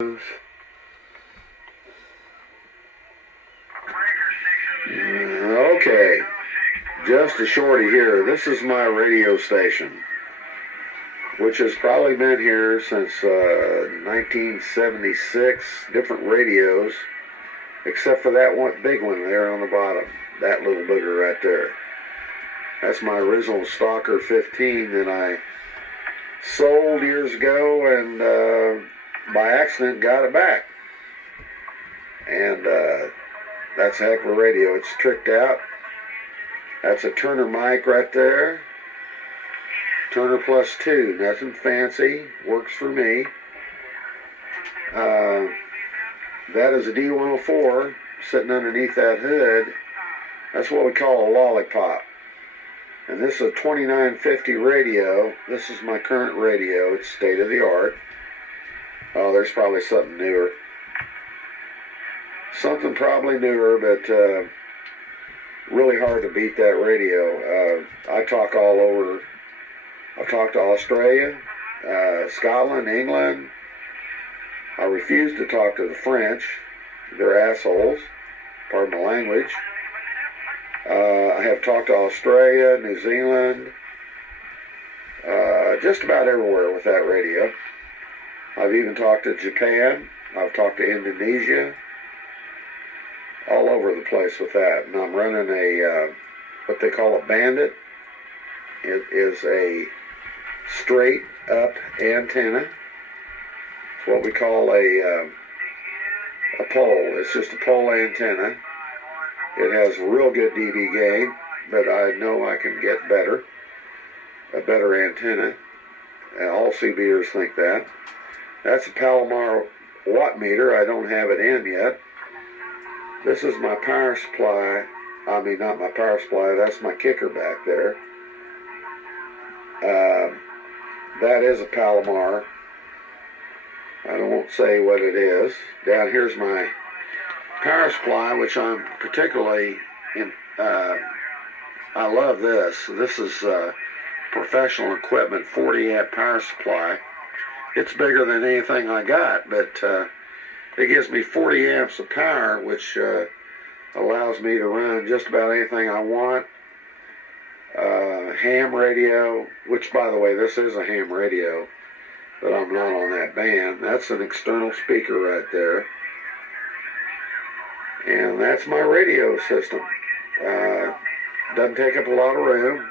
Okay, just a shorty here. This is my radio station, which has probably been here since 1976. Different radios, except for that one big one there on the bottom. That little booger right there. That's my original Stalker 15 that I sold years ago, and by accident got it back. And that's a heck of a radio. It's tricked out. That's a Turner mic right there. Turner plus 2. Nothing fancy. Works for me. That is a D104 sitting underneath that hood. That's what we call a lollipop. And this is a 2950 radio. This is my current radio. It's state of the art. Oh, there's probably something newer. Something probably newer, but really hard to beat that radio. I talk all over. I talk to Australia, Scotland, England. I refuse to talk to the French. They're assholes. Pardon my language. I have talked to Australia, New Zealand, just about everywhere with that radio. I've even talked to Japan. I've talked to Indonesia. All over the place with that. And I'm running a, what they call a bandit. It is a straight up antenna. It's what we call a pole. It's just a pole antenna. It has a real good dB gain, but I know I can get a better antenna. And all CBers think that. That's a Palomar watt meter. I don't have it in yet. This is my power supply. I mean, not my power supply. That's my kicker back there. That is a Palomar. I won't say what it is. Down here's my power supply, which I'm particularly in. I love this. This is professional equipment, 40 amp power supply. It's bigger than anything I got, but it gives me 40 amps of power, which allows me to run just about anything I want. Ham radio, which, by the way, this is a ham radio, but I'm not on that band. That's an external speaker right there. And that's my radio system. Doesn't take up a lot of room.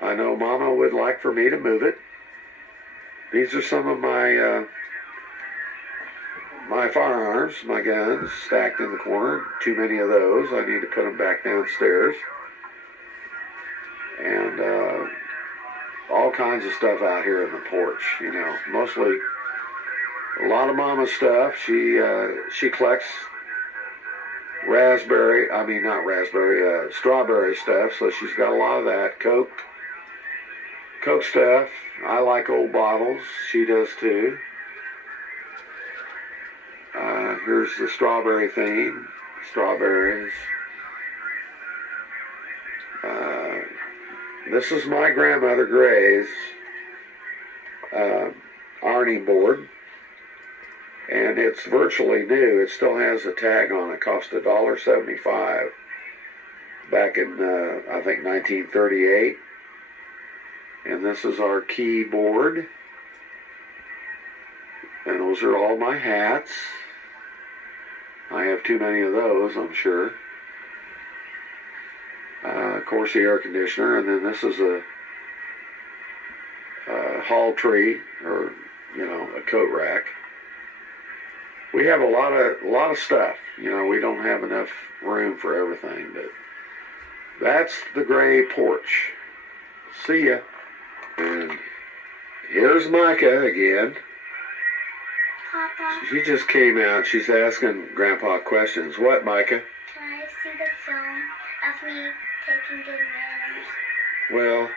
I know Mama would like for me to move it. These are some of my my firearms, my guns, stacked in the corner. Too many of those. I need to put them back downstairs. And all kinds of stuff out here in the porch, you know. Mostly a lot of Mama's stuff. She collects strawberry stuff, so she's got a lot of that. Coke stuff. I like old bottles. She does too. Here's the strawberry theme. Strawberries. This is my grandmother Gray's ironing board. And it's virtually new. It still has a tag on it. Cost $1.75 back in, I think, 1938. And this is our keyboard. And those are all my hats. I have too many of those, I'm sure. Of course, the air conditioner. And then this is a hall tree, or, you know, a coat rack. We have a lot of stuff. You know, we don't have enough room for everything, but that's the gray porch. See ya. And here's Micah again. Papa, She just came out. She's asking Grandpa questions. What, Micah? can I see the film of me taking good manners? Well,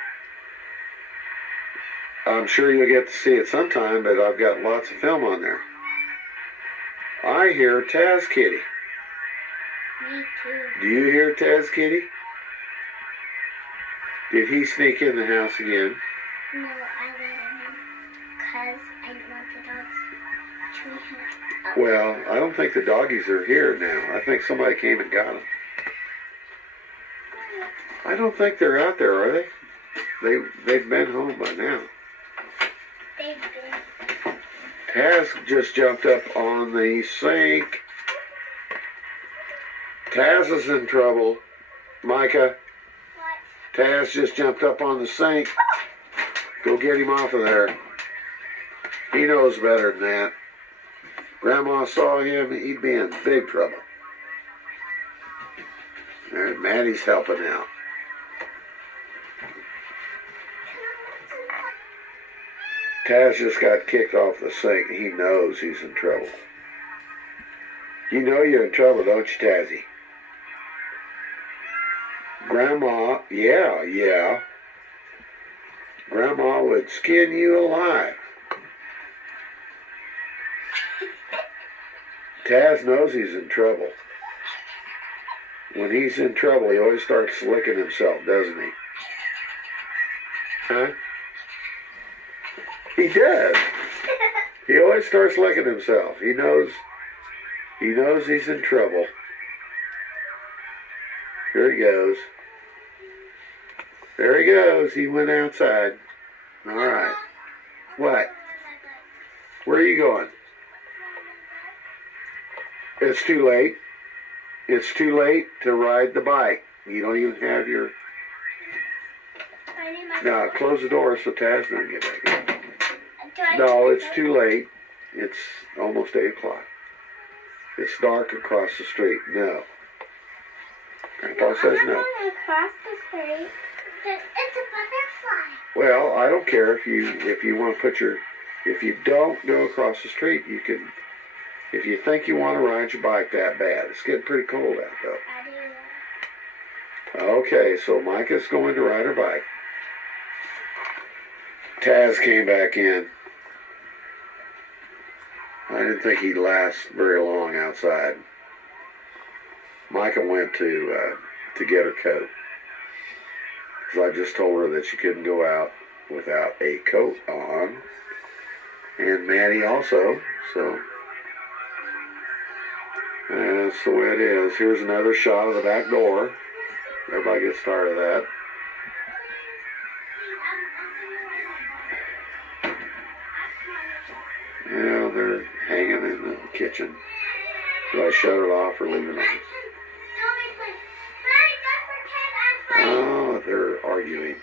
I'm sure you'll get to see it sometime, but I've got lots of film on there. I hear Taz Kitty. Me too. Do you hear Taz Kitty? Did he sneak in the house again? No, I let him in because I want the dogs me. Well, I don't think the doggies are here now. I think somebody came and got them. I don't think they're out there, are they? They've been home by now. They've been. Taz just jumped up on the sink. Taz is in trouble. Micah, What? Taz just jumped up on the sink. Go get him off of there. He knows better than that. Grandma saw him, he'd be in big trouble. There, Maddie's helping out. Taz just got kicked off the sink. He knows he's in trouble. You know you're in trouble, don't you, Tazzy? Grandma, yeah. Grandma would skin you alive. Taz knows he's in trouble. When he's in trouble, he always starts licking himself, doesn't he? Huh? He does. He always starts licking himself. He knows he's in trouble. Here he goes. There he goes. He went outside. All right. What? Where are you going? It's too late. It's too late to ride the bike. You don't even have your... Now, close the door so Taz doesn't get back in. No, it's too late. It's almost 8 o'clock. It's dark across the street. No. Grandpa says no. I'm not going across the street. It's a butterfly. Well, I don't care if you want to put your... If you don't go across the street, you can... If you think you want to ride your bike that bad. It's getting pretty cold out, though. I do. Okay, so Micah's going to ride her bike. Taz came back in. I didn't think he'd last very long outside. Micah went to get her coat. Because I just told her that she couldn't go out without a coat on. And Maddie also, so... That's the way it is. Here's another shot of the back door. Everybody gets tired of that. Yeah, they're hanging in the kitchen. Do I shut it off or leave it on? Oh, they're arguing.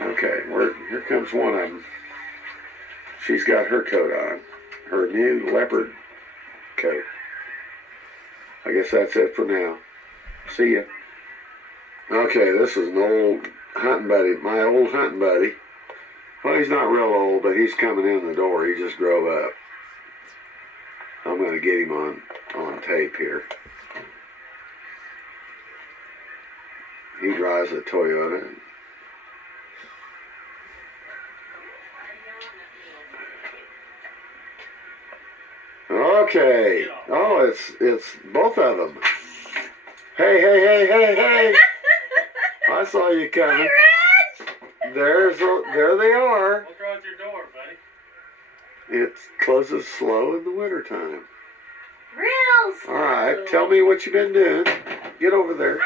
Okay, here comes one of them. She's got her coat on. Her new leopard coat. I guess that's it for now. See ya. Okay, this is an old hunting buddy. My old hunting buddy. Well, he's not real old, but he's coming in the door. He just drove up. I'm going to get him on tape here. He drives a Toyota. Okay. Oh, it's both of them. Hey. I saw you coming. There they are. What's wrong with your door, buddy? It closes slow in the wintertime. Reels. All right. Tell me what you've been doing. Get over there.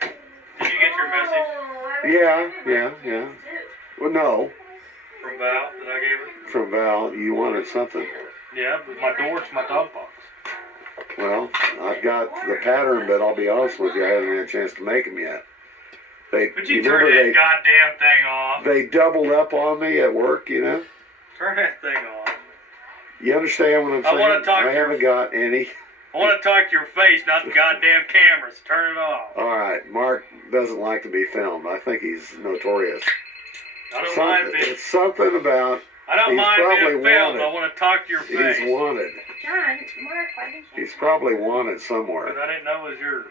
Did you get your message? Yeah. Well, no. From Val that I gave her? From Val, you wanted something. Yeah, but my door's my dog box. Well, I've got the pattern, but I'll be honest with you, I haven't had a chance to make them yet. But you turn that goddamn thing off. They doubled up on me at work, you know? Turn that thing off. You understand what I'm saying? I haven't got any. I want to talk to your face, not the goddamn cameras. Turn it off. All right, Mark doesn't like to be filmed. I think he's notorious. I don't mind being... It's something about... I don't mind being filmed. I want to talk to your face. He's wanted. John, Mark, why did you... He's probably wanted somewhere. But I didn't know it was yours.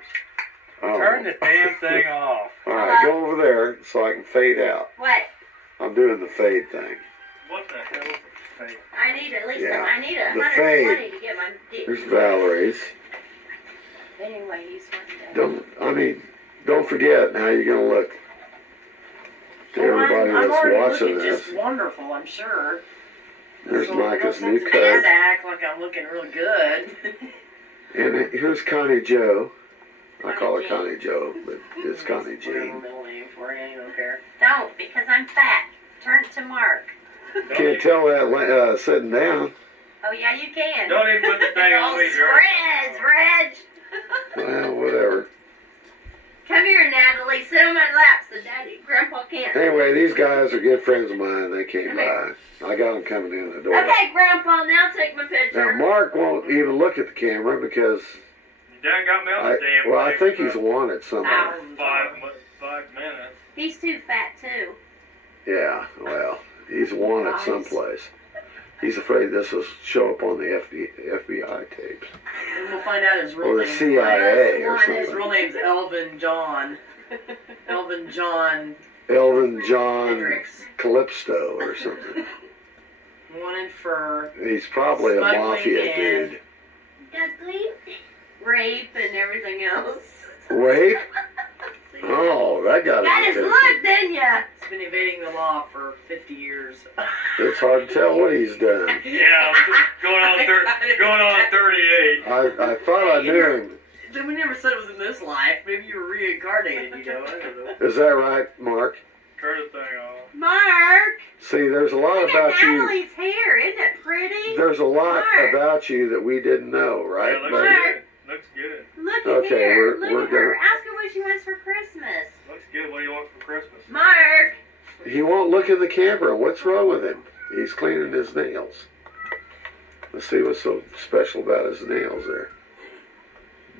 Oh. Turn the damn thing off. All right, go over there so I can fade out. What? I'm doing the fade thing. What the hell is the fade? I need at least Yeah, I need a the 120 fade. to get my dick. There's Valerie's. Anyway, he's one Don't forget how you're gonna look to everybody I'm that's already watching looking this. just wonderful, I'm sure. There's So, Micah's no new sense in this cut. act like I'm looking real good. And here's Connie Joe. I call her Connie Joe, but it's Connie Whatever Jean. middle name for you, I don't care. Don't, because I'm fat. Turn it to Mark. Can't tell that sitting down. Oh, yeah, you can. Don't even put the thing on me, girl. Spreads, Reg. Well, whatever. Come here, Natalie. Sit on my lap so Daddy, Grandpa can't. Anyway, these guys are good friends of mine. They came by. I got them coming in the door. Okay, Grandpa, now take my picture. Now, Mark won't even look at the camera because You done got me on the damn well, I thing think for he's wanted somewhere. 5 minutes. He's too fat, too. Yeah, well, he's wanted someplace. He's afraid this will show up on the FBI tapes. And we'll find out his real Or the name. CIA or His something. real name's Elvin John. Elvin John Elvin John Hendricks. Calypso or something. Wanted for He's probably a smuggling mafia and- dude. Dudley? Rape and everything else. Rape? Oh, that got Got his his attention. look, didn't ya? He's been evading the law for 50 years. It's hard to tell what he's done. Yeah, going on 38. I thought I knew him. We never said it was in this life. Maybe you were reincarnated, you know. I don't know. Is that right, Mark? Turn the thing off. Mark. See, there's a lot Look about at you. Natalie's hair. Isn't it pretty? There's a lot Mark. about you that we didn't know, right? Yeah, looks buddy? good. Looks good. Look at Okay, here. we're Look at her. gonna- Ask her what she wants for Christmas. Looks good. What do you want for Christmas? Mark. He won't look in the camera. What's wrong with him? He's cleaning his nails. Let's see what's so special about his nails there.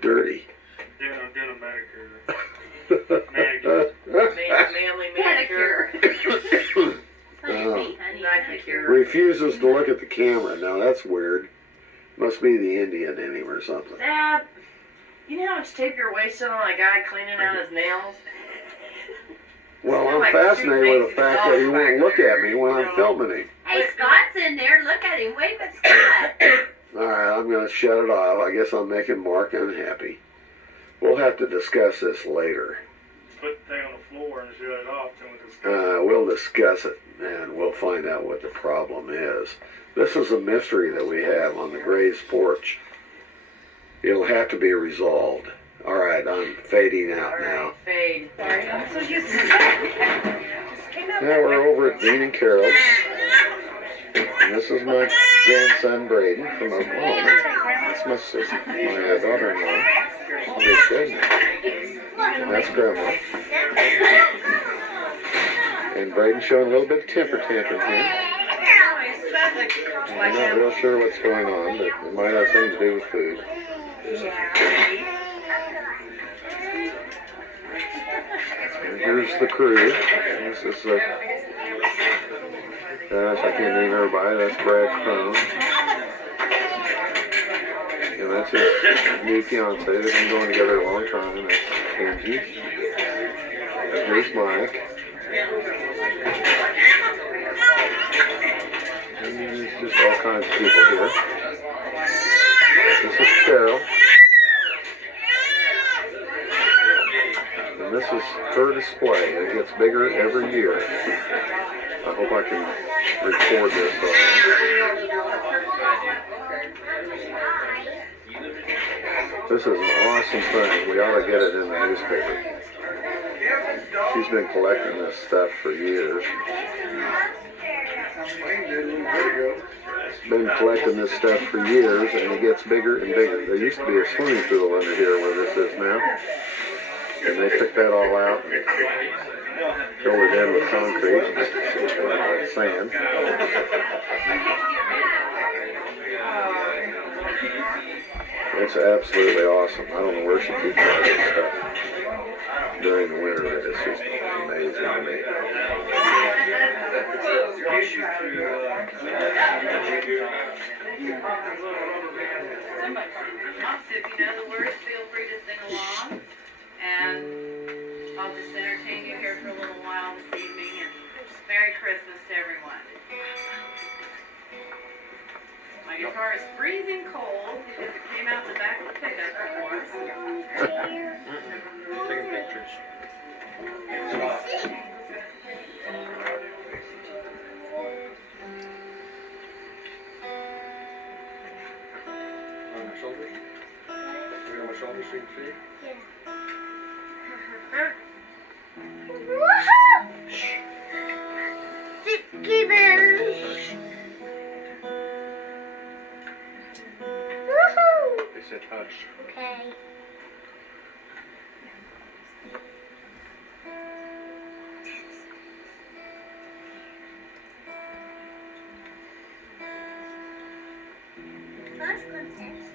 Dirty. Did a manicure. Manicure. Manly manicure. Honey, honey, Manicure. Refuses to look at the camera. Now that's weird. Must be the Indian in him or something. Dad, you know how much tape you're wasting on a guy cleaning out his nails? Well, It's I'm like fascinated with the shooting fact that he back won't look there, at me when you I'm know. filming him. Hey, Scott's in there. Look at him. Wave at Scott. All right, I'm going to shut it off. I guess I'm making Mark unhappy. We'll have to discuss this later. Put the thing on the floor and shut it off. Then We'll discuss it, and we'll find out what the problem is. This is a mystery that we have on the Gray's porch. It'll have to be resolved. All right, I'm fading out now. Alright, fade. Sorry, I'm so used to Now we're over at Dean and Carol's. And this is my grandson Braden from Oklahoma. That's my sister, my daughter-in-law. Oh, they said. And that's Grandma. And Braden's showing a little bit of temper tantrum here. I'm not real sure what's going on, but it might have something to do with food. And here's the crew. This is I can't name everybody. That's Brad Crone. And that's his new fiance. They've been going together a long time. That's Angie. And here's Mike. And there's just all kinds of people here. This is Carol. And this is her display. It gets bigger every year. I hope I can record this. This is an awesome thing. We ought to get it in the newspaper. She's been collecting this stuff for years. Been collecting this stuff for years, and it gets bigger and bigger. There used to be a swimming pool under here where this is now. And they took that all out and filled it in with concrete, sand. It's absolutely awesome. I don't know where she keeps all this stuff during the winter, but it's just amazing to me. If you know the words, feel free to sing along. And I'll just entertain you here for a little while this evening. And Merry Christmas to everyone. My guitar is freezing cold because it came out the back of the pickup before. taking pictures. shoulders? Put it on my shoulders so you can see? Woohoo! Sticky bears. Woohoo! They said hush. Okay. First contest.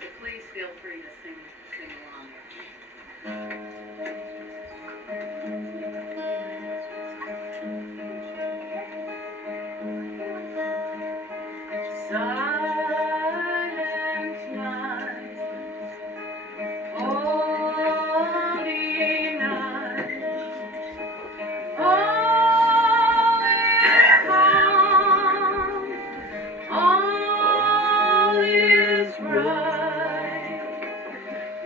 So please feel free to sing along with me. Silent night, holy night, all is calm, all is right.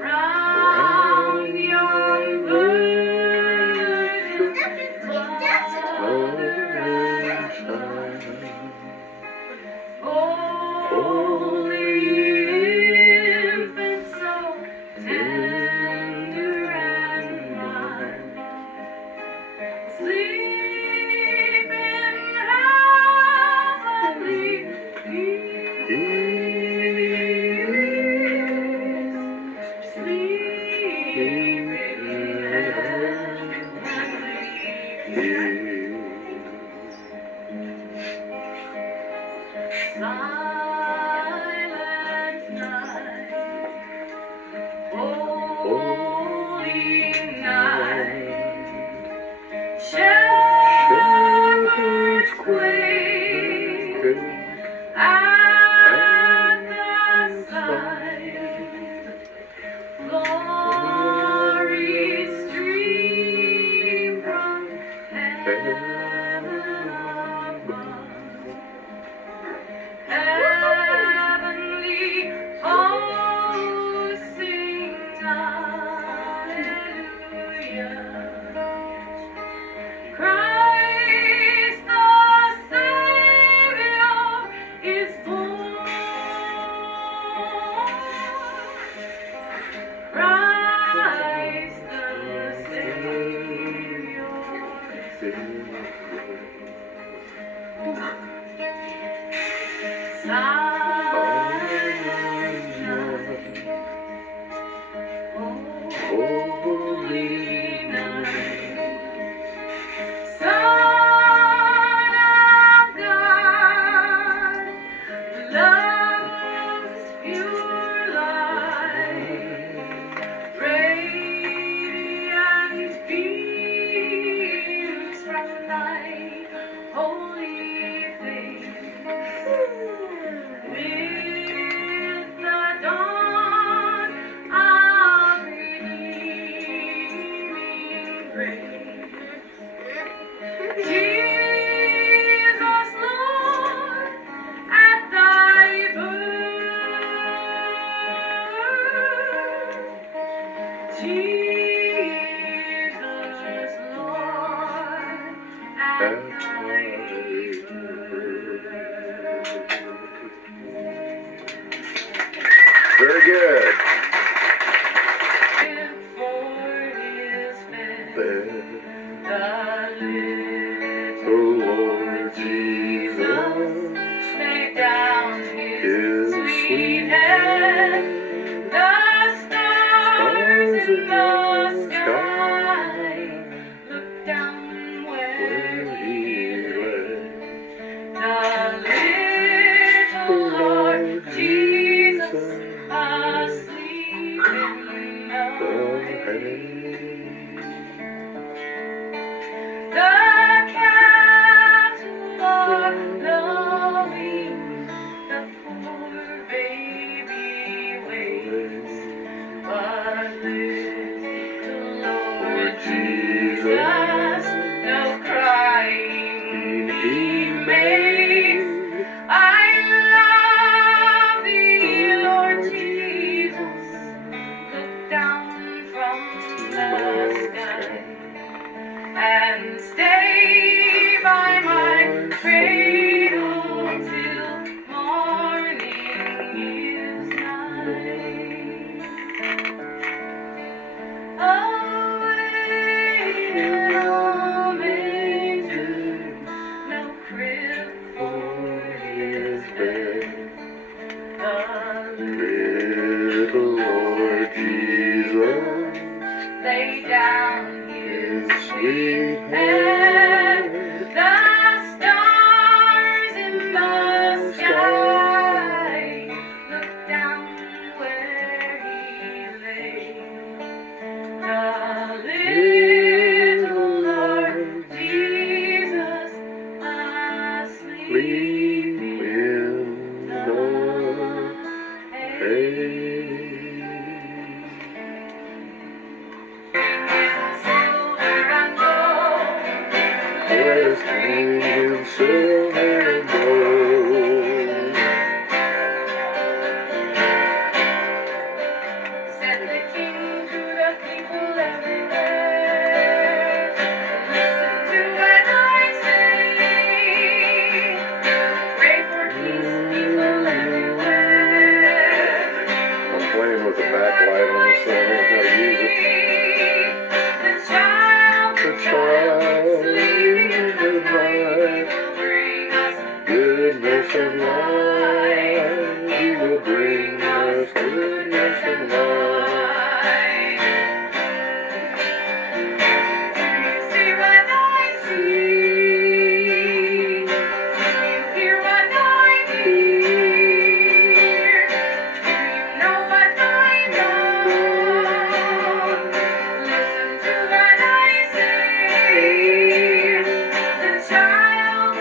Round yon virgin holy infant, so tender and mild, sleep in heavenly peace. Sleep in heavenly peace. Silent night, holy night, shepherds quake at the sight, glory stream from heaven above. Heavenly hosts sing hallelujah. Christ the Savior is born. Christ the Savior is born. Silent night, holy night, Son of God, love's pure light, radiant beams from thy holy face. With the dawn of redeeming grace, Jesus, Lord, at thy birth, Jesus, Lord, at thy Very good. for his bed, the Oh Lord Jesus, laid down his his sweet head. The stars in the sky look down where he lay. The little Lord Jesus asleep in the hay. The cattle are lowing, the poor baby waits, but little Lord Jesus no crying he makes. I love thee, Lord Jesus, look down from the and stay by my cradle till morning is nigh. Away in a manger, no crib for his bed. Little Lord Jesus, Lay down his sweet head. The stars in the sky look down where he lay. The little Lord Jesus asleep in the hay. Silver and gold, Let us bring him silver and gold. said the King to the people everywhere. Listen to what I say. Pray for peace, people everywhere. I'm playing with the backlight on this thing. I don't know how to use it. The child, The child sleeping in the night night, will bring us goodness and light. He will bring us goodness and light. Do you see what I see? Do you hear what I hear? Do you know what I know? Listen to what I say. The child,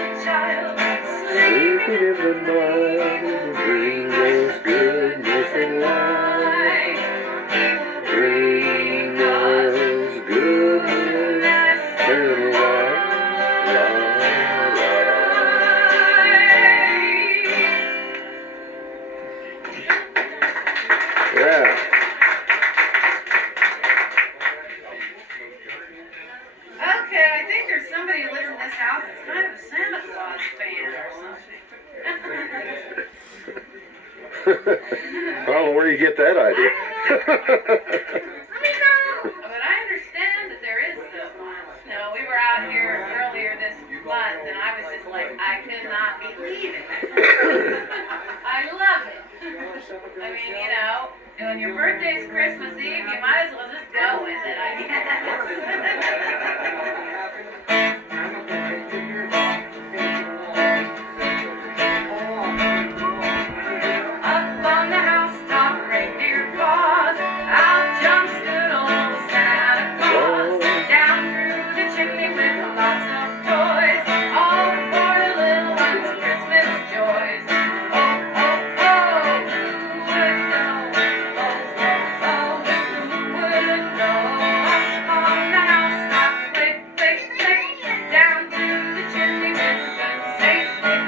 sleeping Sleeping in the night, he will bring us goodness and light. Bring us goodness and light. Yeah. Okay, I think there's somebody who lives in this house that's kind of a Santa Claus fan or something. I don't know where you get that idea. But I understand that there is we were out here earlier this month and I was just like, I cannot believe it. I love it. I mean, when your birthday's Christmas Eve, you might as well just go with it, I Up on the housetop, reindeer paws, out jumps good old Santa Claus. Down through the chimney with lots of toys, all for the little ones' Christmas joys. Oh, oh, oh, who would know? Oh, oh, oh, who would know? Up on the housetop, click, click, click, down through the chimney with a good safe click.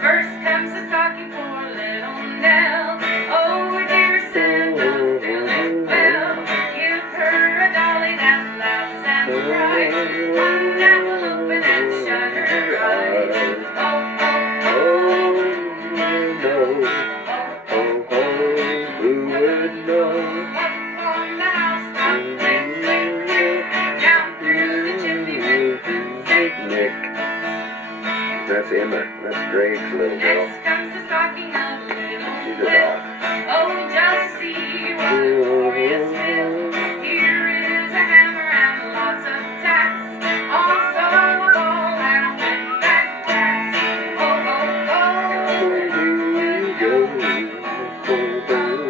First comes the stocking for little Nell. Oh, dear Santa, fill it well. Give her a dolly that laughs and cries. One apple open and shut her eyes. Oh, oh, oh, No, oh, oh, oh, who would know? up on the housetop, click, click, click, down through the chimney with a safe Nick. That's Emma. That's Greg's little girl. Next comes the stocking of little She's a Will. dog. Oh, just see what a glorious fill. Here is a hammer and lots of tacks. Also a ball and a windbag jacks. Oh, oh, oh, Where do you go? would know.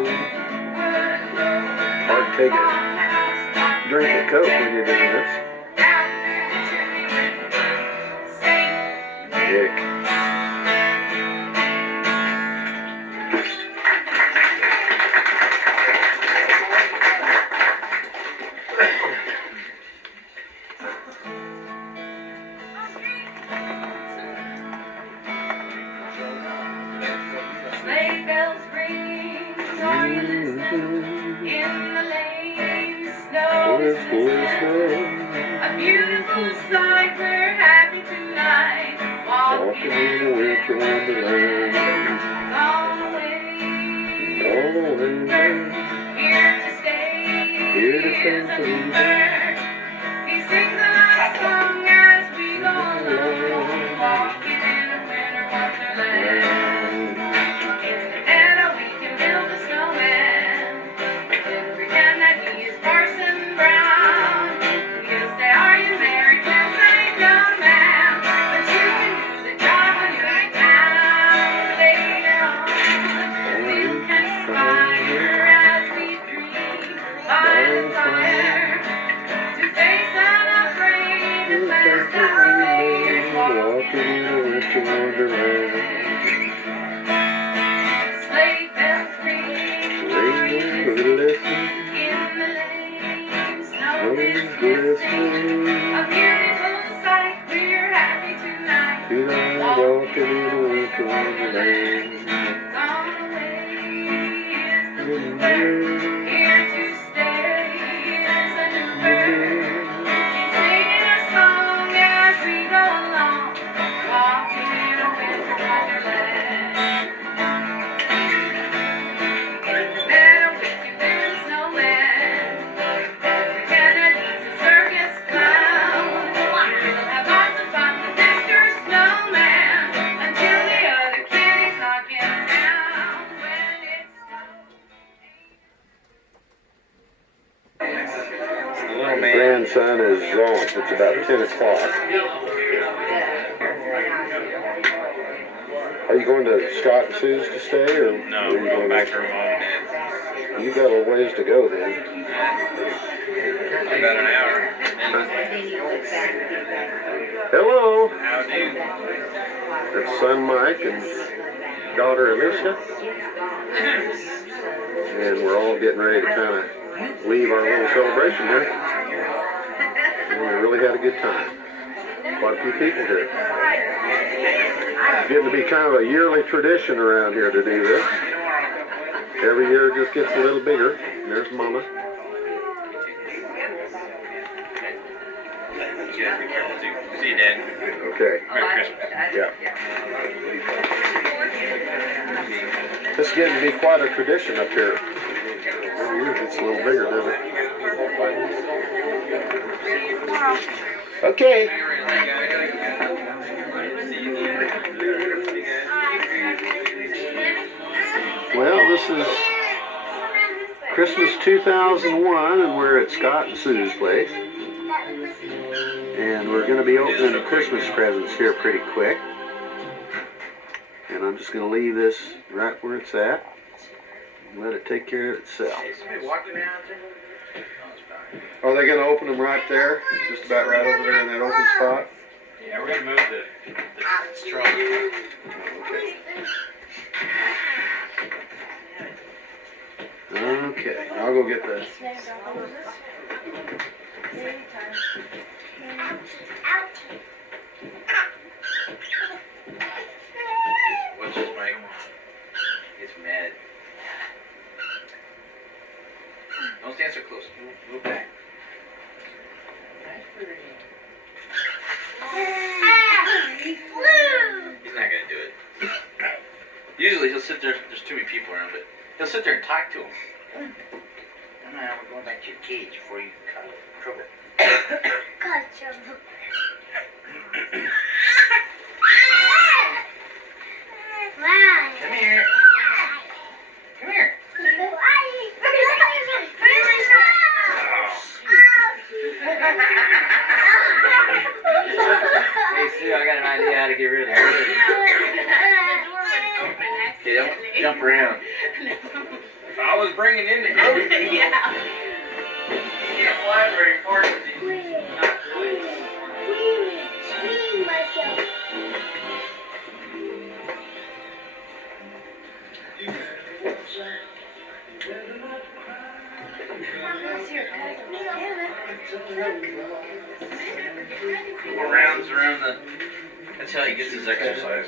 Hard to take On a the housetop, drink of Coke when you're doing this. down through the chimney with a good safe Nick. Sleigh bells ring, are you listening? In the lane, snow is glistening. A beautiful sight, we're happy tonight. Walking in a winter wonderland. Gone away, here to stay, Here to stay forever. He sings a love song as we go along, walking in a winter wonderland. In the meadow we can build a snowman, and pretend that he is Parson Brown. He'll say, are you married? We'll say, no, ma'am, but you can do the job when you're in town. Later on, we can aspire as we dream by the fire, to face unafraid the best of years, Walking in a winter wonderland. Sleigh bells ring, Raining, glistening, in the lane, snow snow is is glistening. glistening. A beautiful sight, we're happy tonight. Tonight, walking in a winter wonderland. Gone away is the bluebird, here to stay is a new bird. He's singing a song as we go along, walking in a winter wonderland. In the meadow we can build a snowman, and pretend that he's a circus clown. We'll have lots of fun with Mr. Snowman, until the other kitties knock him down. When it snows. My grandson is on. It's about 10 o'clock. Are you going to Scott and Sue's to stay, or No, are you we're going back to her mom and dad's. You got a ways to go then. About an hour. Hello, Howdy. that's son Mike and daughter Alicia, and we're all getting ready to kind of leave our little celebration here. And we really had a good time. Quite a few people here. It's getting to be kind of a yearly tradition around here to do this. Every year it just gets a little bigger. There's Mama. You guys be careful too. See you, Dad. Okay. Merry Christmas. Yeah. This is getting to be quite a tradition up here. Every year it gets a little bigger, doesn't it? Okay. Well, this is Christmas 2001, and we're at Scott and Sue's place. And we're going to be opening the Christmas presents here pretty quick. And I'm just going to leave this right where it's at and let it take care of itself. Are they going to open them right there? Just about right over there in that open spot? Yeah, we're gonna move the straw. Okay, I'll go get the... What's this, Mike? It's mad. Don't stand so close. Move back. He's not gonna do it. Usually he'll sit there, there's too many people around, but he'll sit there and talk to him. No, we're going back to your cage before you cause trouble. Come here. Come here. Hey Sue, I got an idea how to get rid of that. Okay, don't jump around. If I was bringing in the groceries, you can't fly very far with these. Four rounds around the. That's how he gets his exercise.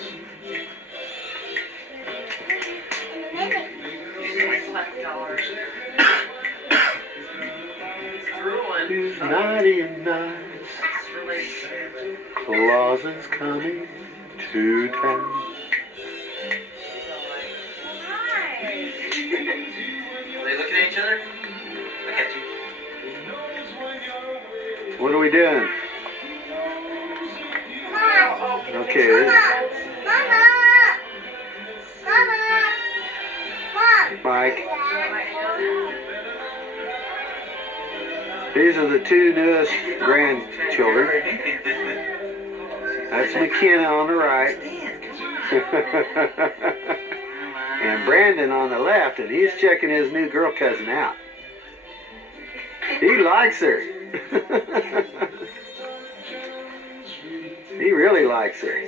who's naughty and nice. Claus is coming to town. Are they looking at each other? Look at you. What are we doing? Okay. Mike. These are the two newest grandchildren. That's McKenna on the right. And Brandon on the left, and he's checking his new girl cousin out. He likes her. He really likes her.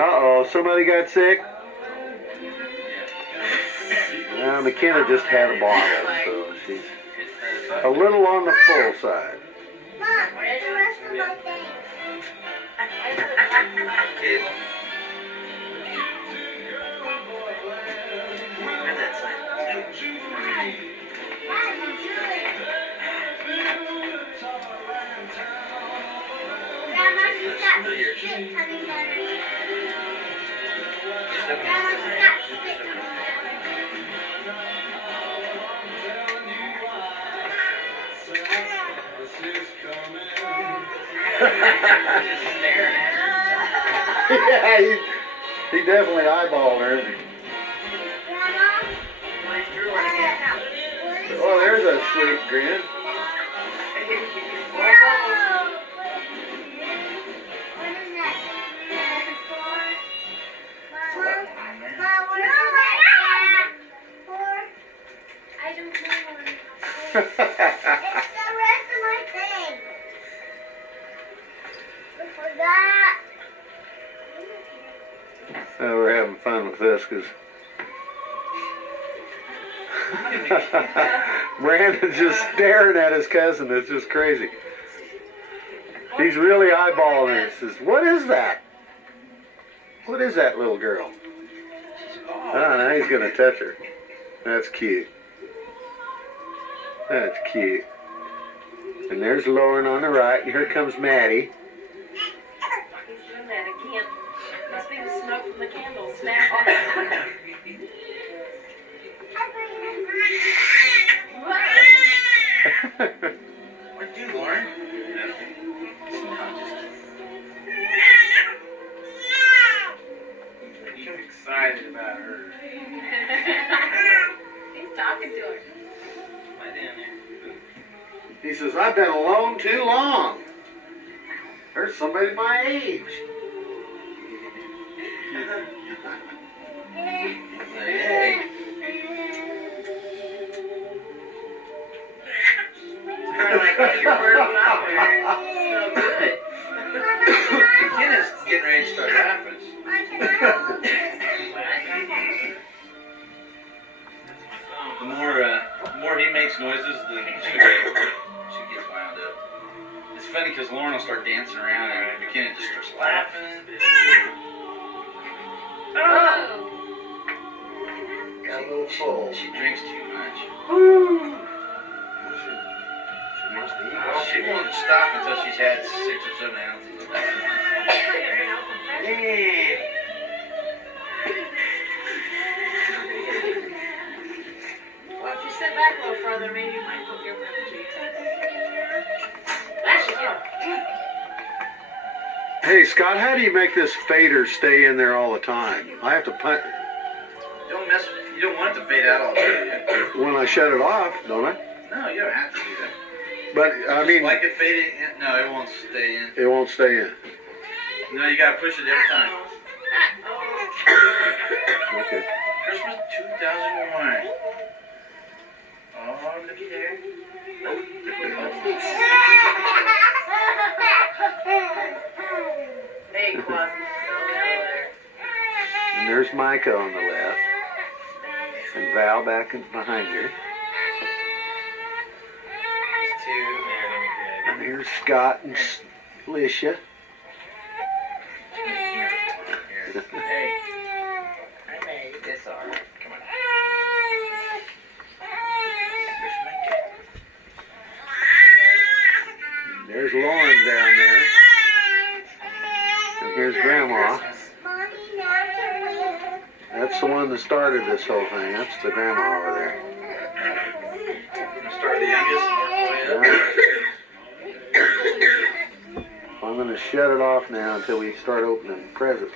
Uh-oh, somebody got sick? McKenna just had a bottle, so she's a little on the full side. Mom, where's the rest of my things? Grandma, she's got spit coming down her ear. Grandma, she's got spit coming down her Yeah, he definitely eyeballed her. Grandma, Oh, there's a sweet grin. what is that? Mom, what is that? I don't know. It's the rest of my thing. Look for that. We're having fun with this because Brandon's just staring at his cousin. It's just crazy. He's really eyeballing her. He says, "What is that? What is that little girl?" Oh, now he's going to touch her. That's cute. That's cute. And there's Lauren on the right, and here comes Maddie. He's doing that again. Must be the smoke from the candles. Snap off. What'd you do, Lauren? He's excited about her. He's talking to her. Right down there. He says, "I've been alone too long. There's somebody my age." Hey. Like, you're burning up there. So good. McKenna's getting ready to start laughing. The more he makes noises, the she gets wound up. It's funny because Lauren will start dancing around and McKenna just starts laughing. Oh. Got a little full. She drinks too much. She won't stop until she's had 6 or 7 ounces of that. Well, if you sit back a little further, maybe you might put your rib cheeks. That's cute. Hey, Scott, how do you make this fader stay in there all the time? I have to punt You don't want it to fade out all the time. when I shut it off, don't I? No, you don't have to do that. But, I mean, Like it fading in. No, it won't stay in. it won't stay in. No, you gotta push it every time. Okay. Christmas 2001. Oh, looky there. Hey, Quasi. And there's Micah on the left. And Val back behind her. And here's Scott and Alicia. Hey. Hi, Maggie. That's all right. Come on. Where's Mike? There's Lauren down there. And here's Grandma. Mommy, now can we? That's the one that started this whole thing. That's the grandma over there. Gonna start the youngest and work my way up. I'm going to shut it off now until we start opening presents.